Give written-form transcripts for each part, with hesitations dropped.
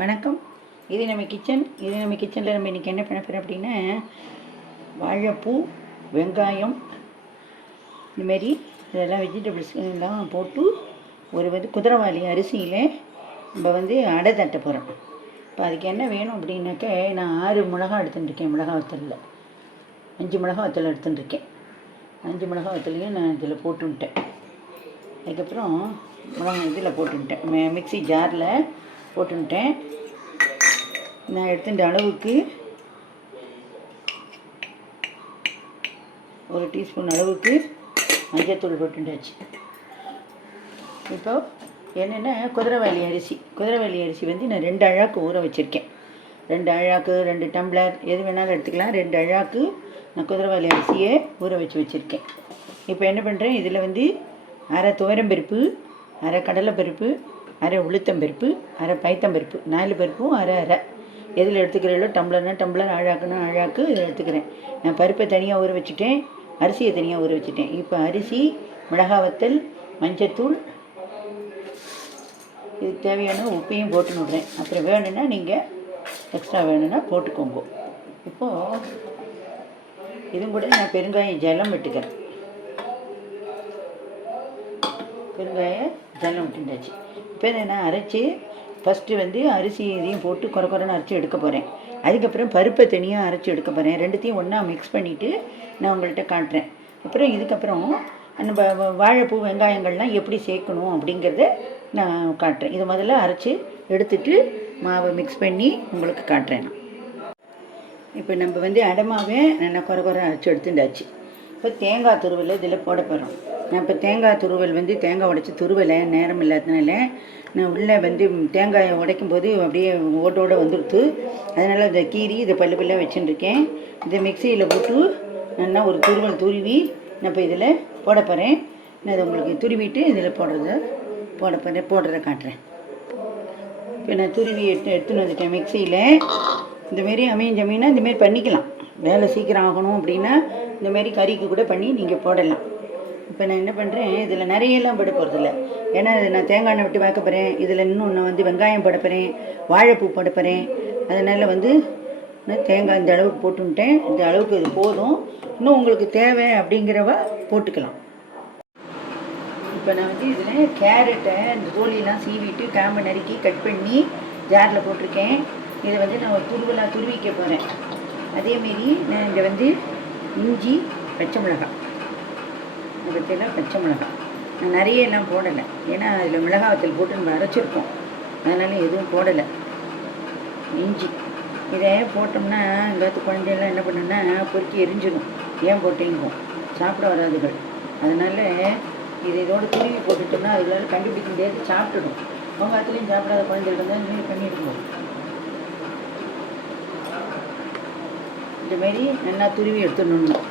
வணக்கம். இது நம்ம கிச்சனில் நம்ம இன்றைக்கி என்ன பண்ண போகிறோம் அப்படின்னா, வாழைப்பூ, வெங்காயம், இதுமாரி இதெல்லாம் வெஜிடபிள்ஸ் எல்லாம் போட்டு ஒரு குதிரைவாலி அரிசியில் நம்ம அடை தட்ட போகிறோம். இப்போ அதுக்கு என்ன வேணும் அப்படின்னாக்க, நான் 6 மிளகா எடுத்துட்டுருக்கேன். மிளகா வத்தலில் 5 மிளகா வத்தல் எடுத்துட்டுருக்கேன். 5 மிளகா வத்தலையும் நான் இதில் போட்டுவிட்டேன். அதுக்கப்புறம் இதில் போட்டுவிட்டேன், மிக்ஸி ஜாரில் போட்டுவிட்டேன். நான் எடுத்துட்ட அளவுக்கு 1 டீஸ்பூன் அளவுக்கு மஞ்சத்தூள் போட்டுட்டாச்சு. இப்போ என்னென்னா, குதிரைவாலி அரிசி நான் 2 அழாக்கு ஊற வச்சுருக்கேன். 2 அழாக்கு 2 டம்ளர் எது வேணாலும் எடுத்துக்கலாம். 2 அழாக்கு நான் குதிரைவாலி அரிசியை ஊற வச்சுருக்கேன். இப்போ என்ன பண்ணுறேன், இதில் அரை துவரம்பருப்பு, அரை கடலைப்பருப்பு, அரை உளுத்தம்பருப்பு, அரை பைத்தம்பருப்பு, 4 பருப்பும் அரை எதில் எடுத்துக்கிறீங்களோ, டம்ளர்னா டம்ளர், அழாக்குன்னா அழாக்கு இதில் எடுத்துக்கிறேன். நான் பருப்பை தனியாக ஊற வச்சுட்டேன், அரிசியை தனியாக ஊற வச்சுட்டேன். இப்போ அரிசி, மிளகா வத்தல், மஞ்சத்தூள், இதுக்கு தேவையான உப்பையும் போட்டு விடுறேன். அப்புறம் வேணும்னா நீங்கள் எக்ஸ்ட்ரா வேணும்னா போட்டுக்கோங்க. இப்போது இதுவும் கூட நான் பெருங்காய ஜலம் விட்டுக்கிறேன். பெருங்காய ஜலம் விட்டுண்டாச்சு. இப்போ நான் அரைச்சி ஃபஸ்ட்டு அரிசி இதையும் போட்டு குறைன்னு அரைச்சி எடுக்க போகிறேன். அதுக்கப்புறம் பருப்பை தனியாக அரைச்சி எடுக்க போகிறேன். ரெண்டுத்தையும் ஒன்றா மிக்ஸ் பண்ணிவிட்டு நான் உங்கள்கிட்ட காட்டுறேன். அப்புறம் இதுக்கப்புறம் நம்ம வாழைப்பூ, வெங்காயங்கள்லாம் எப்படி சேர்க்கணும் அப்படிங்கிறத நான் காட்டுறேன். இதை முதல்ல அரைச்சி எடுத்துட்டு மாவை மிக்ஸ் பண்ணி உங்களுக்கு காட்டுறேன். நான் இப்போ நம்ம அடமாவே நல்லா குறை அரைச்சி எடுத்துட்டாச்சு. இப்போ தேங்காய் துருவல் இதில் போட போகிறோம். நான் இப்போ தேங்காய் துருவல் தேங்காய் உடைச்சி துருவலை நேரம் இல்லாததுனால நான் உள்ளே தேங்காயை உடைக்கும் போது அப்படியே ஓட்டோடு வந்துடுத்து. அதனால் இதை கீறி இதை பல்ல வச்சுட்டுருக்கேன். இதை மிக்சியில் போட்டு நல்லா ஒரு துருவல் துருவி நான் இப்போ இதில் போட போகிறேன். நான் இதை உங்களுக்கு துருவிட்டு இதில் போடுறத காட்டுறேன். இப்போ நான் துருவி எடுத்துன்னு வந்துட்டேன் மிக்சியில். இந்தமாரி அமைஞ்சமீனா இந்தமாரி பண்ணிக்கலாம். வேலை சீக்கிரம் ஆகணும் அப்படின்னா இந்தமாரி கறிக்கு கூட பண்ணி நீங்கள் போடலாம். இப்போ நான் என்ன பண்ணுறேன், இதில் நிறையெல்லாம் போட போகிறதில்ல. ஏன்னா நான் தேங்காய் எண்ணெய் விட்டு வைக்க போகிறேன். இதில் இன்னும் நான் வெங்காயம் போட போகிறேன், வாழைப்பூ போட போகிறேன். அதனால் நான் தேங்காய் இந்த அளவுக்கு போட்டுவிட்டேன். இந்த அளவுக்கு இது போதும். இன்னும் உங்களுக்கு தேவை அப்படிங்கிறவ போட்டுக்கலாம். இப்போ நான் இதில் கேரட்டை இந்த தோலியெல்லாம் சீவிட்டு காம்பை நறுக்கி கட் பண்ணி ஜாரில் போட்டிருக்கேன். இதை நான் ஒரு துருவிக்க போகிறேன். அதேமாரி நான் இங்கே இஞ்சி, பச்சை மிளகாய், பற்றியெல்லாம் பச்சை மிளகாய் நான் நிறைய எல்லாம் போடலை. ஏன்னா அதில் மிளகாவத்தில் போட்டு நம்ம அரைச்சிருக்கோம். அதனால் எதுவும் போடலை. இஞ்சி இதை போட்டோம்னா எங்காத்து குழந்தையெல்லாம் என்ன பண்ணுன்னா பொறுக்கி எரிஞ்சிடும். ஏன் போட்டீங்க சாப்பிட வராதுகள். அதனால் இதோடு துருவி போட்டுட்டோம்னா அதனால கண்டுபிடிக்க முடியாது, சாப்பிட்டுடும். அவங்க அதுலேயும் சாப்பிடாத குழந்தைகள் தான் இந்தமாரி பண்ணிடுவோம். இந்தமாரி நல்லா துருவி எடுத்துடணும்.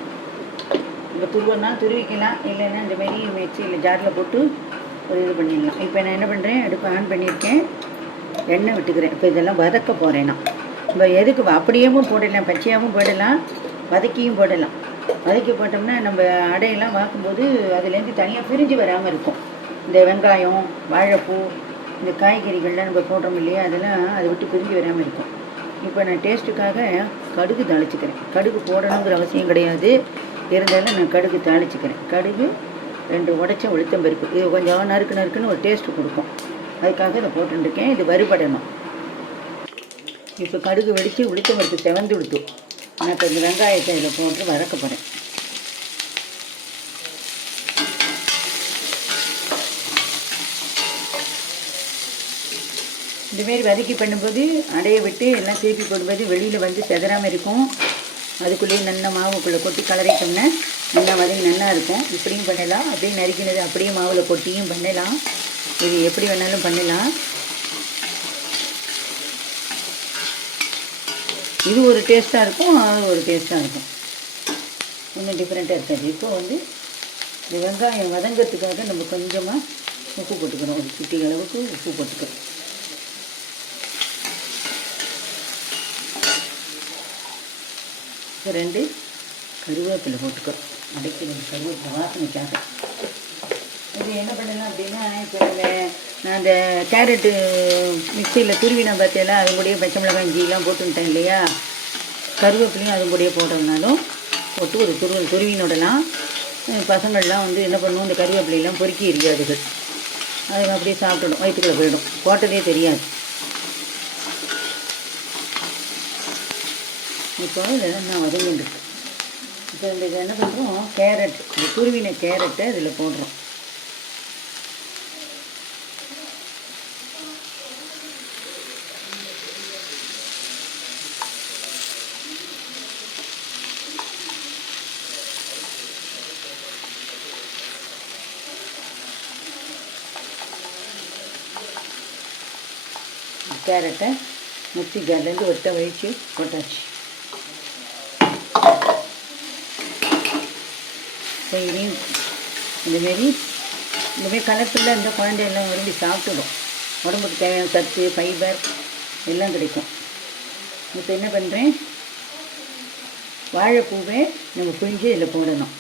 இந்த துருவன்னா துருவிக்கலாம், இல்லைன்னா இந்தமாரி மிக்சியில் ஜாரில் போட்டு ஒரு இது பண்ணிடலாம். இப்போ நான் என்ன பண்ணுறேன், அடுப்பு ஆன் பண்ணியிருக்கேன், எண்ணெய் விட்டுக்கிறேன். இப்போ இதெல்லாம் வதக்க போகிறேன். நான் இப்போ எதுக்கு அப்படியேவும் போடலாம், பச்சையாகவும் போடலாம், வதக்கியும் போடலாம். வதக்கி போட்டோம்னா நம்ம அடையெல்லாம் வாக்கும்போது அதுலேருந்து தனியாக பிரிஞ்சு வராமல் இருக்கும். இந்த வெங்காயம், வாழைப்பூ, இந்த காய்கறிகள்லாம் நம்ம போடுறோம் இல்லையா, அதெல்லாம் அதை விட்டு பிரிஞ்சு வராமல் இருக்கும். இப்போ நான் டேஸ்ட்டுக்காக கடுகு தாளிச்சுக்கிறேன். கடுகு போடணுங்கிற அவசியம் கிடையாது, இருந்தாலும் நான் கடுகு தாளிச்சுக்கிறேன். கடுகு 2 உடைச்ச உளுத்தம்பருப்பு, இது கொஞ்சம் நறுக்குன்னு ஒரு டேஸ்ட்டு கொடுக்கும். அதுக்காக இதை போட்டுருக்கேன். இது வறுபடணும். இப்போ கடுகு வெடித்து உளுத்தம்பருப்பு செவந்து விடுத்து. நான் இப்போ இந்த வெங்காயத்தை இதில் போட்டு வதக்க போகிறேன். இந்தமாரி வதக்கி பண்ணும்போது அடையை விட்டு எல்லாம் திருப்பி போடும்போது வெளியில் செதறாமல் இருக்கும். அதுக்குள்ளேயே நல்லா மாவுக்குள்ளே கொட்டி கலரிட்டோம்னா நல்லா வதங்கி நல்லா இருக்கும். இப்படியும் பண்ணலாம், அப்படியே நறுக்கினது அப்படியே மாவில் கொட்டியும் பண்ணலாம். இது எப்படி வேணாலும் பண்ணலாம். இது ஒரு டேஸ்ட்டாக இருக்கும், அது ஒரு டேஸ்ட்டாக இருக்கும். ஒன்றும் டிஃப்ரெண்ட்டாக இருக்காது. இப்போ இந்த வெங்காயம் வதங்கிறதுக்காக நம்ம கொஞ்சமாக உப்பு போட்டுக்கிறோம். ஒரு சிட்டி அளவுக்கு உப்பு போட்டுக்கிறோம். இப்போ 2 கருவேப்பிலை போட்டுக்கிறோம். அடைக்கி 2 கருவேப்பிலை வாசனைக்காக. இது என்ன பண்ணலாம் அப்படின்னா, இப்போ நம்ம நான் அந்த கேரட்டு மிக்சியில் துருவினா பார்த்தேன்னா அது கூடயே பச்சை மிளகாய் இஞ்சிலாம் போட்டுக்கிட்டேன் இல்லையா, கருவேப்பிலையும் அது கூடயே போடுறதுனாலும் போட்டு ஒரு துருவினோடலாம் பசங்கள்லாம் வந்து என்ன பண்ணுவோம், இந்த கருவேப்பிலையெல்லாம் பொறுக்கி எரியாதுகள், அது அப்படியே சாப்பிட்டுடும், வயிற்றுக்குள்ளே போயிடும், போட்டதே தெரியாது. இப்போ இதில் நான் வதங்கிட்டு இப்போ இந்த இதை என்ன பண்ணுறோம், கேரட், இந்த துருவின கேரட்டை இதில் போடுறோம். கேரட்டை மிக்ஸி ஜார்லேருந்து ஒட்ட வழித்து போட்டாச்சு. இப்போ இதையும் இந்தமாரி கலர்ஃபுல்லாக இந்த குழந்தையெல்லாம் விரும்பி சாப்பிட்டுடும், உடம்புக்கு தேவையான சத்து ஃபைபர் எல்லாம் கிடைக்கும். இப்போ என்ன பண்ணுறேன், வாழைப்பூவை நம்ம பிழிஞ்சு இதில் போடணும்.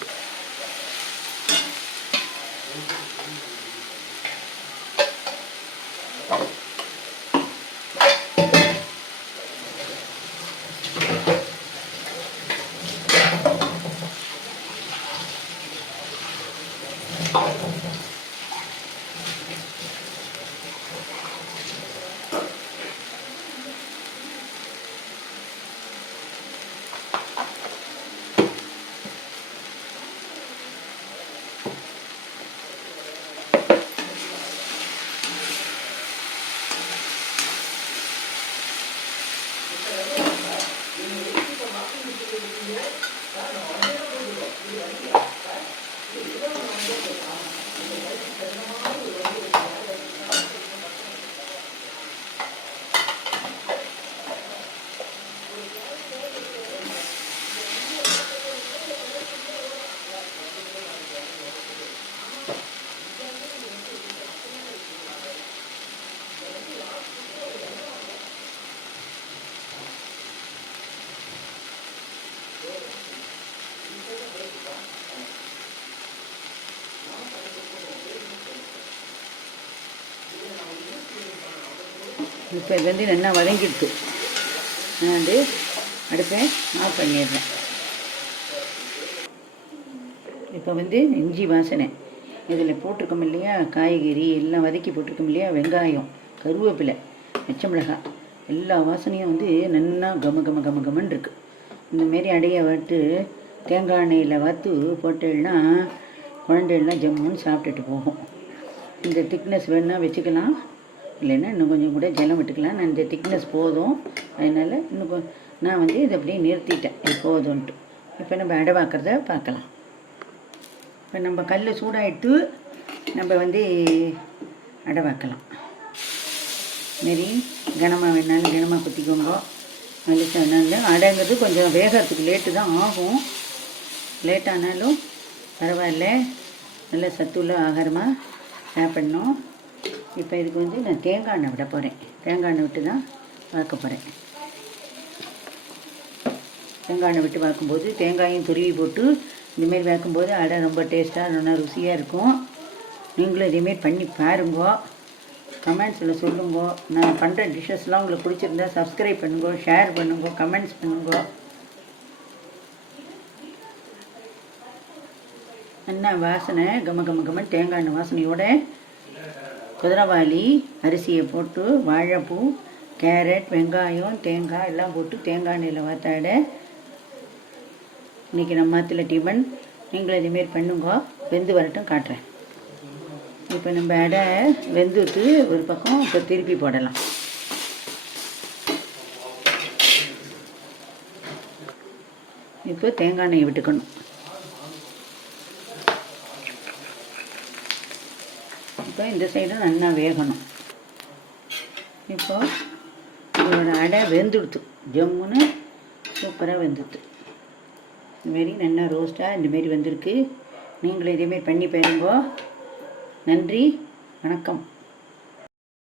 இப்போ இது வந்து நல்லா வதங்கிடுது, நான் வந்து அடுப்பை ஆஃப் பண்ணிடுறேன். இப்போ வந்து இஞ்சி வாசனை இதில் போட்டிருக்கோம் இல்லையா, காய்கறி எல்லாம் வதக்கி போட்டிருக்கோம் இல்லையா, வெங்காயம், கருவேப்பிலை, பச்சை மிளகாய், எல்லா வாசனையும் வந்து நல்லா கமன்னு இருக்குது. இந்தமாரி அடையை வறுத்து தேங்காய் எண்ணெயில் வறுத்து போட்டேன்னா குழந்தைகள்லாம் ஜம்முன்னு சாப்பிட்டுட்டு போகும். இந்த திக்னஸ் வேணுன்னா வச்சுக்கலாம், இல்லைன்னா இன்னும் கொஞ்சம் கூட ஜலம் விட்டுக்கலாம். நான் இந்த திக்னஸ் போதும், அதனால் இன்னும் நான் வந்து இதை அப்படியே நிறுத்திட்டேன், இது போதும்ன்ட்டு. இப்போ நம்ம அடை வாக்கிறத பார்க்கலாம். இப்போ நம்ம கல் சூடாகிட்டு நம்ம வந்து அடை வாக்கலாம். மாரி கனமாக வேணாலும் கனமாக குத்திக்கோங்க, நல்ல அடைங்கிறது கொஞ்சம் வேகிறதுக்கு லேட்டு தான் ஆகும், லேட்டானாலும் பரவாயில்ல, நல்ல சத்துள்ள ஆகாரமாக சாப்பிட்ணும். இப்போ இதுக்கு வந்து நான் தேங்காய் எண்ணெய் விட போகிறேன், தேங்காய் எண்ணெய் விட்டு தான் வாக்க போகிறேன். தேங்காய் எண்ணெய் விட்டு வாக்கும்போது தேங்காயும் துருவி போட்டு இந்தமாரி வாக்கும்போது அடை ரொம்ப டேஸ்ட்டாக நல்லா ருசியாக இருக்கும். நீங்களும் இதேமாரி பண்ணி பாருங்க, கமெண்ட்ஸில் சொல்லுங்க. நான் பண்ணுற டிஷ்ஷஸ்லாம் உங்களுக்கு பிடிச்சிருந்தா சப்ஸ்கிரைப் பண்ணுங்க, ஷேர் பண்ணுங்க, கமெண்ட்ஸ் பண்ணுங்க. என்ன வாசனை, கம தேங்காய் எண்ணெய் வாசனையோட குதிரைவாளி அரிசியை போட்டு வாழைப்பூ, கேரட், வெங்காயம், தேங்காய் எல்லாம் போட்டு தேங்காய் எண்ணெயில் வாத்தாட இன்றைக்கி நம்ம மாத்தில் டிஃபன். நீங்களும் இதேமாரி பண்ணுங்க, வெந்து வரட்டும் காட்டுறேன். இப்போ நம்ம அடை வெந்துட்டு ஒரு பக்கம் இப்போ திருப்பி போடலாம். இப்போ தேங்காய் எண்ணெயை விட்டுக்கணும். இப்போ இந்த சைடும் நல்லா வேகணும். இப்போ இதோட அடை வெந்துடுத்து, ஜம்முன்னு சூப்பராக வெந்துடுது. இதுமாரி நல்லா ரோஸ்ட்டாக இந்தமாரி வந்திருக்கு. நீங்களும் இதேமாரி பண்ணி பாருங்க. நன்றி, வணக்கம்.